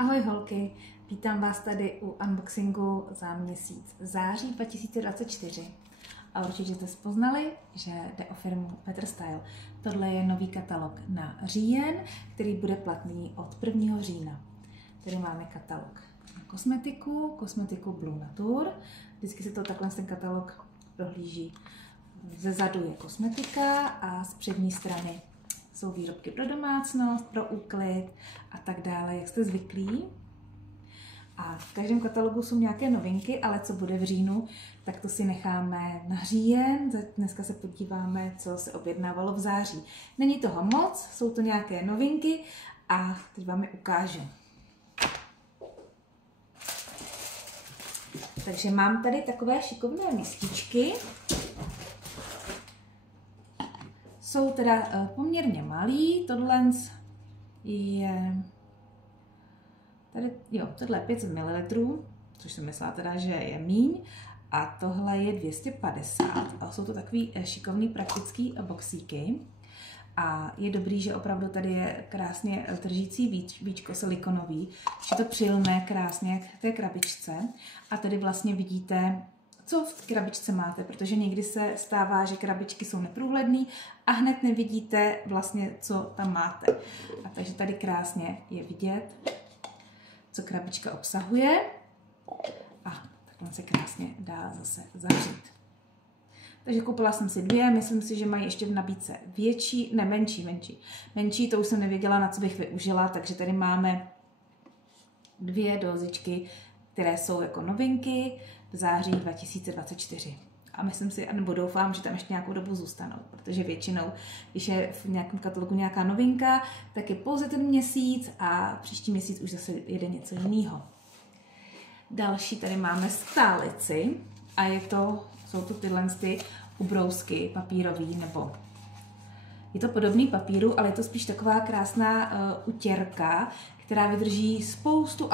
Ahoj holky, vítám vás tady u unboxingu za měsíc září 2024. A určitě jste poznali, že jde o firmu Better Style. Tohle je nový katalog na říjen, který bude platný od 1. října. Tady máme katalog na kosmetiku Blue Nature. Vždycky se to takhle ten katalog prohlíží. Ze zadu je kosmetika a z přední strany jsou výrobky pro domácnost, pro úklid a tak dále, jak jste zvyklí. A v každém katalogu jsou nějaké novinky, ale co bude v říjnu, tak to si necháme na říjen. Dneska se podíváme, co se objednávalo v září. Není toho moc, jsou to nějaké novinky a teď vám je ukážu. Takže mám tady takové šikovné mističky. Jsou teda poměrně malý, tohle je tohle je 500 ml, což jsem myslela teda, že je míň, a tohle je 250 a jsou to takový šikovný praktický boxíky. A je dobrý, že opravdu tady je krásně držící víčko silikonový, že to přilne krásně k té krabičce a tady vlastně vidíte, co v krabičce máte, protože někdy se stává, že krabičky jsou neprůhledné a hned nevidíte vlastně, co tam máte. A takže tady krásně je vidět, co krabička obsahuje a takhle se krásně dá zase zavřít. Takže koupila jsem si dvě, myslím si, že mají ještě v nabídce menší, to už jsem nevěděla, na co bych využila, takže tady máme dvě dozičky, které jsou jako novinky v září 2024. A myslím si, nebo doufám, že tam ještě nějakou dobu zůstanou, protože většinou, když je v nějakém katalogu nějaká novinka, tak je pouze ten měsíc a příští měsíc už zase jede něco jiného. Další tady máme stálici a jsou to tyhle ubrousky papírový, nebo je to podobný papíru, ale je to spíš taková krásná utěrka, která vydrží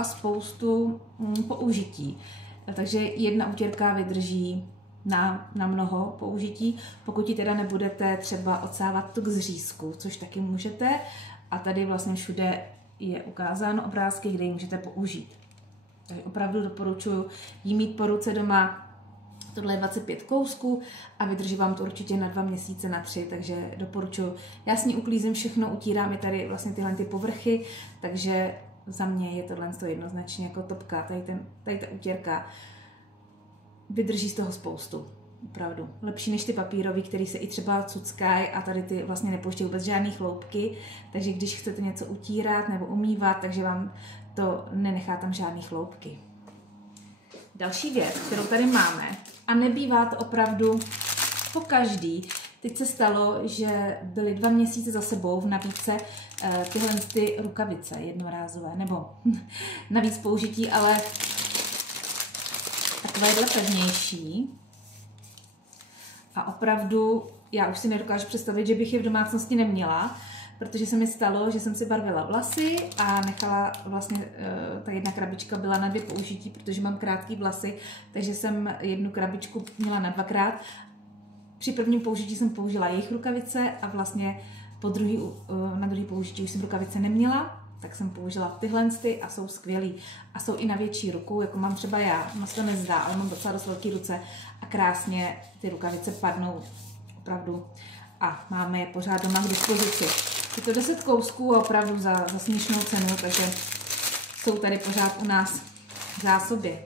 spoustu použití. Takže jedna utěrka vydrží na mnoho použití, pokud ji teda nebudete třeba odsávat to k zřízku, což taky můžete. A tady vlastně všude je ukázáno obrázky, kde ji můžete použít. Takže opravdu doporučuji ji mít po ruce doma. Tohle je 25 kousků a vydrží vám to určitě na 2 měsíce, na 3, takže doporučuji. Já s ní uklízím všechno, utírám i tady vlastně tyhle povrchy, takže za mě je tohle jednoznačně jako topka, tady ta utěrka vydrží z toho spoustu. Opravdu. Lepší než ty papírový, který se i třeba cuckají a tady ty vlastně nepouštějí vůbec žádný chloupky, takže když chcete něco utírat nebo umývat, takže vám to nenechá tam žádný chloupky. Další věc, kterou tady máme, a nebývá to opravdu pokaždý. Teď se stalo, že byly 2 měsíce za sebou v nabídce tyhle ty rukavice jednorázové, nebo navíc použití, ale takovéhle pevnější. A opravdu, já už si nedokážu představit, že bych je v domácnosti neměla, protože se mi stalo, že jsem si barvila vlasy a nechala vlastně, ta jedna krabička byla na 2 použití, protože mám krátký vlasy, takže jsem jednu krabičku měla na 2krát. Při prvním použití jsem použila jejich rukavice a vlastně na druhý použití už jsem rukavice neměla, tak jsem použila tyhle a jsou skvělý. A jsou i na větší ruku, jako mám třeba já, no se to nezdá, ale mám docela dost velké ruce a krásně ty rukavice padnou opravdu. A máme je pořád doma k dispozici. Je to 10 kousků a opravdu za směšnou cenu, takže jsou tady pořád u nás v zásobě.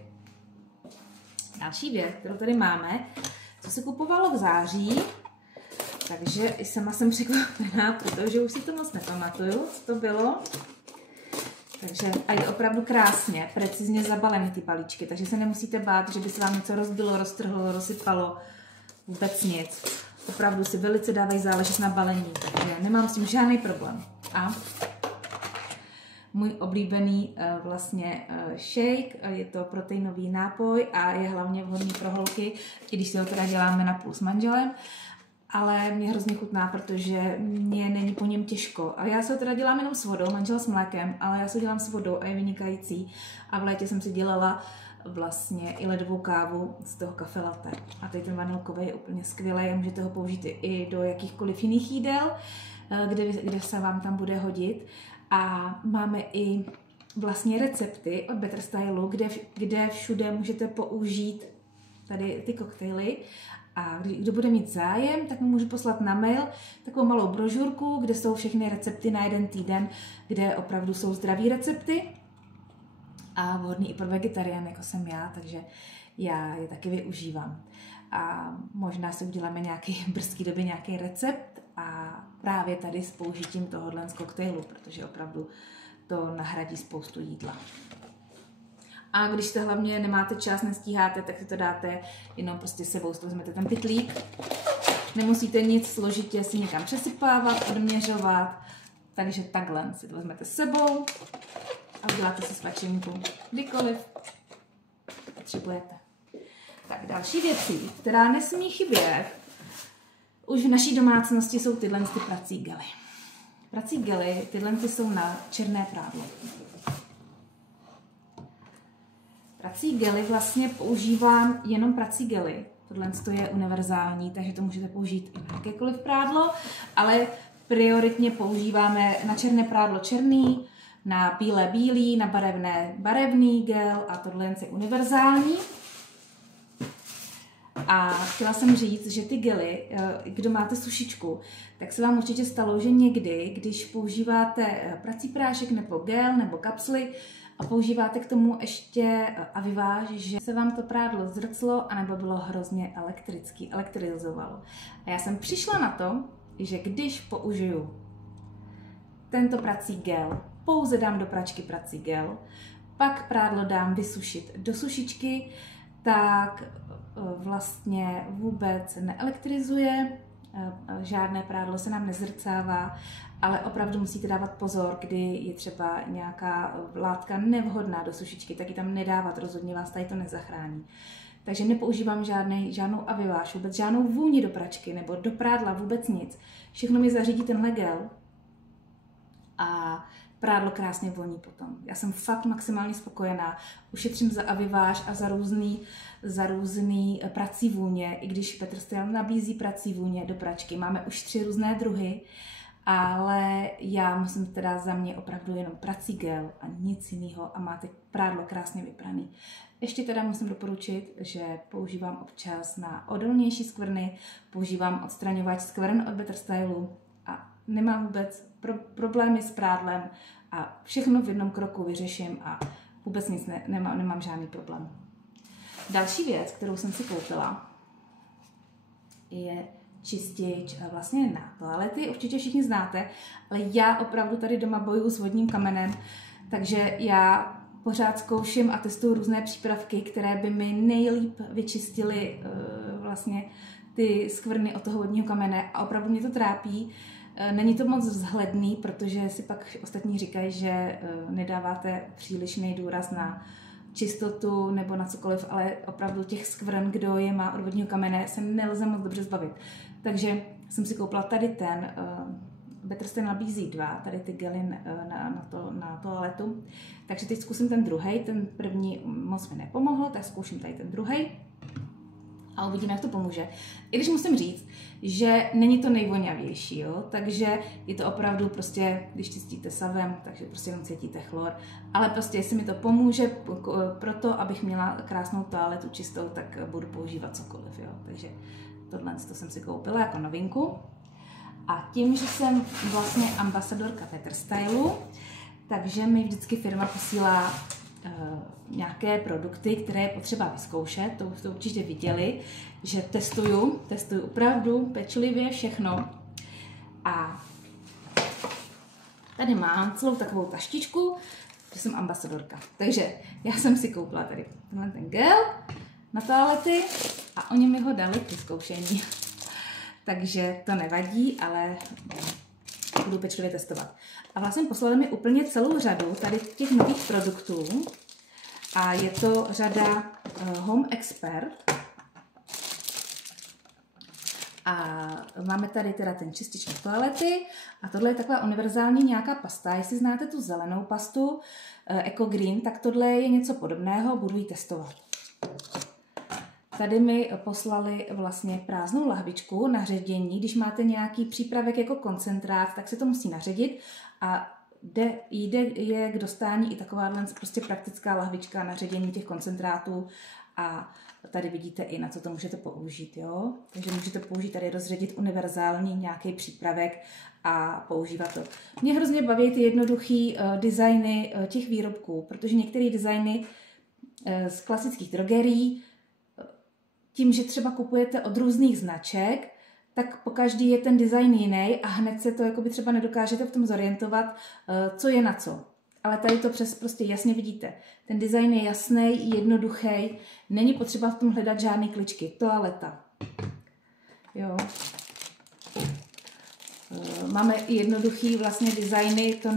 Další věc, kterou tady máme, co se kupovalo v září, takže i sama jsem překvapená, protože už si to moc nepamatuju, co to bylo. Takže a je opravdu krásně, precizně zabalený ty balíčky, takže se nemusíte bát, že by se vám něco rozbilo, roztrhlo, rozsypalo, vůbec nic. Opravdu si velice dávají záležet na balení, takže nemám s tím žádný problém. A můj oblíbený vlastně shake, je to proteinový nápoj a je hlavně vhodný pro holky, i když si ho teda děláme napůl s manželem, ale mě hrozně chutná, protože mě není po něm těžko. A já se ho teda dělám jenom s vodou, manžel s mlékem, ale já se ho dělám s vodou a je vynikající. A v létě jsem si dělala vlastně i ledovou kávu z toho kafe latte. A tady ten vanilkový je úplně skvělý, můžete ho použít i do jakýchkoliv jiných jídel, kde se vám tam bude hodit. A máme i vlastně recepty od Better Stylu, kde všude můžete použít tady ty koktejly. A kdo bude mít zájem, tak mu můžu poslat na mail takovou malou brožurku, kde jsou všechny recepty na jeden týden, kde opravdu jsou zdraví recepty a vhodný i pro vegetarián, jako jsem já, takže já je taky využívám. A možná si uděláme nějaký brzký době nějaký recept a právě tady s použitím tohohle z koktejlu, protože opravdu to nahradí spoustu jídla. A když to hlavně nemáte čas, nestíháte, tak si to dáte jenom prostě sebou, vezmete ten pytlík. Nemusíte nic složitě si někam přesypávat, odměřovat, takže takhle si to vezmete sebou a uděláte si svačinku kdykoliv potřebujete. Tak další věcí, která nesmí chybět, už v naší domácnosti jsou tyhle prací gely. Prací gely, tyhle jsou na černé prádlo. Prací gely vlastně používám jenom prací gely. Tohle je univerzální, takže to můžete použít i na jakékoliv prádlo, ale prioritně používáme na černé prádlo černý, na bílé bílý, na barevné barevný gel a tohle je univerzální. A chtěla jsem říct, že ty gely, kdo máte sušičku, tak se vám určitě stalo, že někdy, když používáte prací prášek nebo gel nebo kapsly a používáte k tomu ještě aviváž, že se vám to prádlo zrclo anebo bylo hrozně elektrizovalo. A já jsem přišla na to, že když použiju tento prací gel, pouze dám do pračky prací gel, pak prádlo dám vysušit do sušičky, tak vlastně vůbec neelektrizuje, žádné prádlo se nám nezrcává, ale opravdu musíte dávat pozor, kdy je třeba nějaká látka nevhodná do sušičky, tak ji tam nedávat, rozhodně vás tady to nezachrání. Takže nepoužívám žádnou aviváž, vůbec žádnou vůni do pračky nebo do prádla, vůbec nic. Všechno mi zařídí tenhle gel a prádlo krásně voní potom. Já jsem fakt maximálně spokojená. Ušetřím za aviváž a za různý prací vůně, i když Better Style nabízí prací vůně do pračky. Máme už 3 různé druhy, ale já musím teda za mě opravdu jenom prací gel a nic jiného a máte prádlo krásně vypraný. Ještě teda musím doporučit, že používám občas na odolnější skvrny, používám odstraňovač skvrn od Better Stylu a nemám vůbec problémy s prádlem a všechno v jednom kroku vyřeším a vůbec nic nemám žádný problém. Další věc, kterou jsem si koupila, je čistič vlastně na toalety. Určitě všichni znáte, ale já opravdu tady doma bojuju s vodním kamenem, takže já pořád zkouším a testuju různé přípravky, které by mi nejlíp vyčistily vlastně ty skvrny od toho vodního kamene a opravdu mě to trápí. Není to moc vzhledný, protože si pak ostatní říkají, že nedáváte přílišný důraz na čistotu nebo na cokoliv, ale opravdu těch skvrn, kdo je má od vodního kamene, se nelze moc dobře zbavit. Takže jsem si koupila tady ten, Better Style nabízí 2, tady ty gely na toaletu. Takže teď zkusím ten druhý, ten první moc mi nepomohl, tak zkouším tady ten druhý. A uvidíme, jak to pomůže. I když musím říct, že není to nejvoňavější, jo? Takže je to opravdu prostě, když čistíte savem, takže prostě jenom cítíte chlor. Ale prostě, jestli mi to pomůže proto, abych měla krásnou toaletu čistou, tak budu používat cokoliv, jo? Takže tohle to jsem si koupila jako novinku. A tím, že jsem vlastně ambasadorka Better Stylu, takže mi vždycky firma posílá nějaké produkty, které je potřeba vyzkoušet, to jste určitě viděli, že testuju opravdu pečlivě všechno. A tady mám celou takovou taštičku, že jsem ambasadorka. Takže já jsem si koupila tady ten gel na toalety a oni mi ho dali k vyzkoušení. Takže to nevadí, ale budu pečlivě testovat. A vlastně poslali mi úplně celou řadu tady těch nových produktů. A je to řada Home Expert. A máme tady teda ten čistič na toalety. A tohle je taková univerzální nějaká pasta. Jestli znáte tu zelenou pastu Eco Green, tak tohle je něco podobného. Budu ji testovat. Tady mi poslali vlastně prázdnou lahvičku na ředění. Když máte nějaký přípravek jako koncentrát, tak se to musí naředit. A je k dostání i takováhle prostě praktická lahvička na ředění těch koncentrátů a tady vidíte i, na co to můžete použít. Jo? Takže můžete použít tady rozředit univerzální nějaký přípravek a používat to. Mě hrozně baví ty jednoduché designy těch výrobků, protože některé designy z klasických drogerií, tím, že třeba kupujete od různých značek, tak pokaždý je ten design jiný a hned se to jakoby třeba nedokážete v tom zorientovat, co je na co. Ale tady to prostě jasně vidíte. Ten design je jasný, jednoduchý, není potřeba v tom hledat žádný kličky. Toaleta. Jo. Máme i jednoduchý vlastně designy, to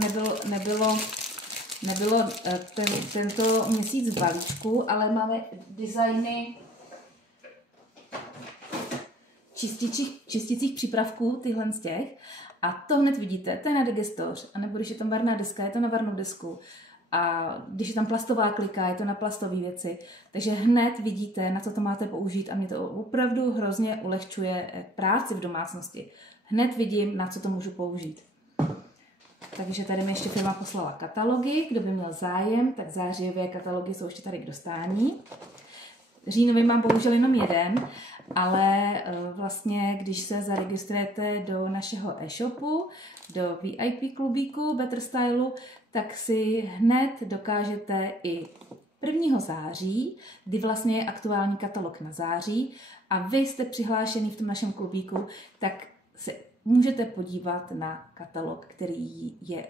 nebylo tento měsíc v balíčku, ale máme designy čistících přípravků, tyhle z těch. A to hned vidíte, to je na digestoř, anebo když je tam varná deska, je to na varnou desku. A když je tam plastová klika, je to na plastové věci. Takže hned vidíte, na co to máte použít a mě to opravdu hrozně ulehčuje práci v domácnosti. Hned vidím, na co to můžu použít. Takže tady mi ještě firma poslala katalogy, kdo by měl zájem, tak zářijové katalogy jsou ještě tady k dostání. Říjnový mám bohužel jenom jeden, ale vlastně, když se zaregistrujete do našeho e-shopu, do VIP klubíku Better Stylu, tak si hned dokážete i 1. září, kdy vlastně je aktuální katalog na září a vy jste přihlášený v tom našem klubíku, tak se můžete podívat na katalog, který je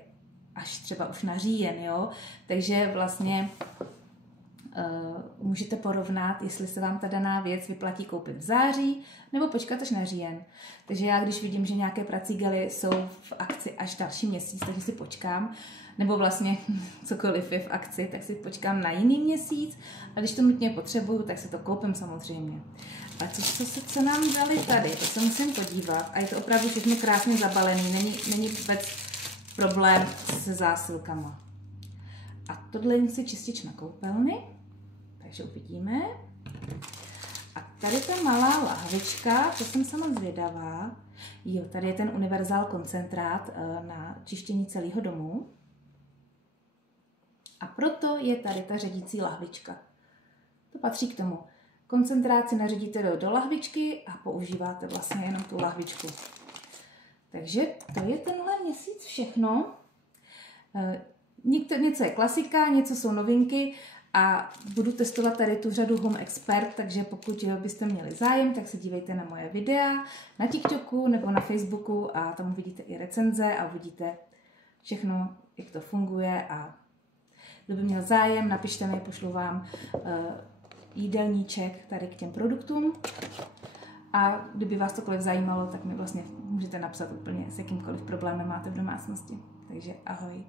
až třeba už na říjen, jo? Takže vlastně můžete porovnat, jestli se vám ta daná věc vyplatí koupit v září nebo počkat až na říjen. Takže já, když vidím, že nějaké pracígaly jsou v akci až další měsíc, takže si počkám, nebo vlastně cokoliv je v akci, tak si počkám na jiný měsíc a když to nutně potřebuju, tak si to koupím samozřejmě. A co nám dali tady, to se musím podívat a je to opravdu všechno krásně zabalený, není vůbec problém se zásilkama. A tohle je čistič na koupelny, takže uvidíme. A tady ta malá lahvička, to jsem sama zvědavá. Jo, tady je ten univerzál koncentrát na čištění celého domu. A proto je tady ta ředící lahvička. To patří k tomu. Koncentrát si naředíte do lahvičky a používáte vlastně jenom tu lahvičku. Takže to je tenhle měsíc všechno. Něco je klasika, něco jsou novinky a budu testovat tady tu řadu Home Expert, takže pokud byste měli zájem, tak se dívejte na moje videa na TikToku nebo na Facebooku a tam uvidíte i recenze a uvidíte všechno, jak to funguje a kdo by měl zájem, napište mi, pošlu vám jídelníček tady k těm produktům a kdyby vás cokoliv zajímalo, tak mi vlastně můžete napsat úplně s jakýmkoliv problémem máte v domácnosti. Takže ahoj.